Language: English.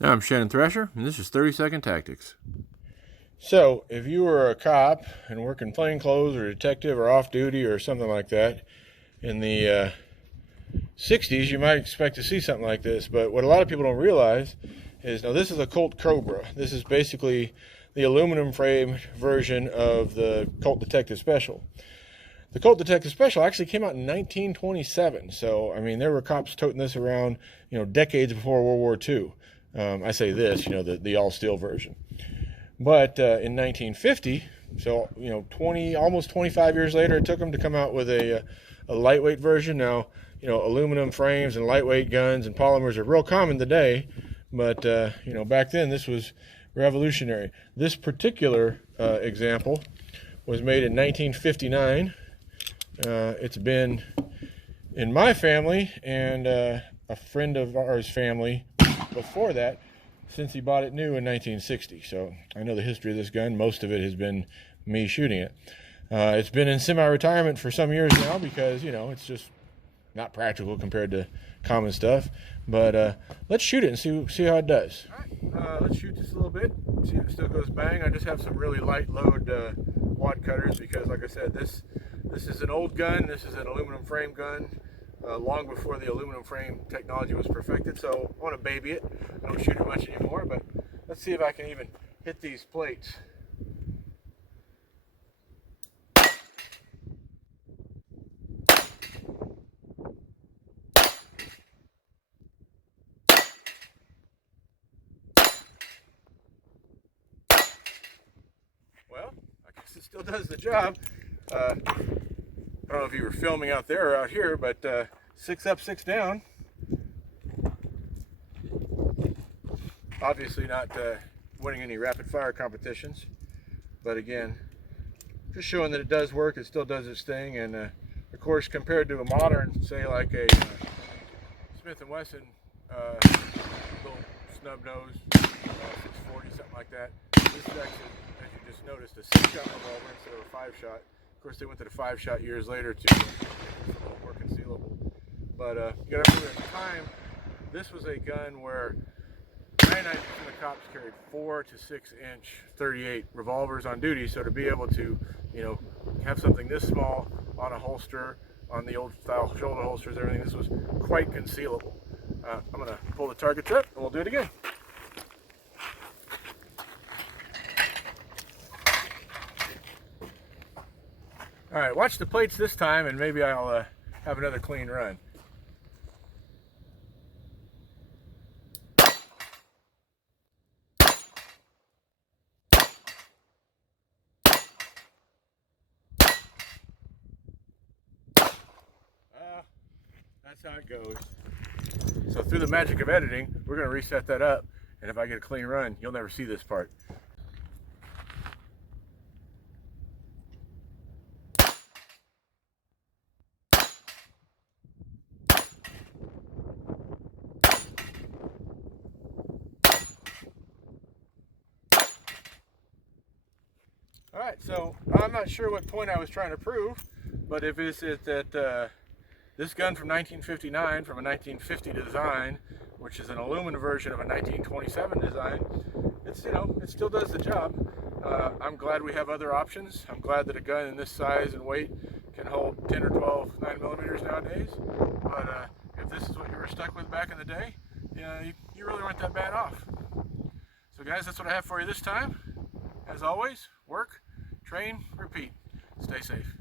I'm Shannon Thrasher, and this is 30-Second Tactics. So, if you were a cop and working plain clothes or detective or off duty or something like that in the 60s, you might expect to see something like this. But what a lot of people don't realize is, now this is a Colt Cobra. This is basically the aluminum frame version of the Colt Detective Special. The Colt Detective Special actually came out in 1927. So, I mean, there were cops toting this around, decades before World War II. I say this, the all-steel version. But in 1950, so almost 25 years later, it took them to come out with a lightweight version. Now, aluminum frames and lightweight guns and polymers are real common today, but back then this was revolutionary. This particular example was made in 1959. It's been in my family and a friend of ours' family before that, since he bought it new in 1960. So I know the history of this gun. Most of it has been me shooting it. It's been in semi-retirement for some years now because, it's just not practical compared to common stuff. But let's shoot it and see how it does. All right, let's shoot this a little bit. See if it still goes bang. I just have some really light load wad cutters because, like I said, this is an old gun. This is an aluminum frame gun. Long before the aluminum frame technology was perfected, so I want to baby it. I don't shoot it much anymore, but let's see if I can even hit these plates. Well, I guess it still does the job. I don't know if you were filming out there or out here, but 6 up, 6 down. Obviously not winning any rapid fire competitions, but again, just showing that it does work. It still does its thing, and of course, compared to a modern, say like a Smith & Wesson little snub nose 640, something like that, this is actually, as you just noticed, a 6-shot revolver instead of a 5-shot. Of course, they went to the 5-shot years later to make it a little more concealable. But you got to remember, at the time, this was a gun where 99% of cops carried 4 to 6 inch 38 revolvers on duty. So to be able to, have something this small on a holster, on the old style shoulder holsters, everything, this was quite concealable. I'm going to pull the target trip and we'll do it again. All right, watch the plates this time, and maybe I'll have another clean run. That's how it goes. So through the magic of editing, we're going to reset that up, and if I get a clean run, you'll never see this part. All right, so I'm not sure what point I was trying to prove, but if it's that this gun from 1959, from a 1950 design, which is an aluminum version of a 1927 design, it still does the job. I'm glad we have other options. I'm glad that a gun in this size and weight can hold 10 or 12 9mm nowadays. But if this is what you were stuck with back in the day, you really weren't that bad off. So guys, that's what I have for you this time. As always, work, train, repeat. Stay safe.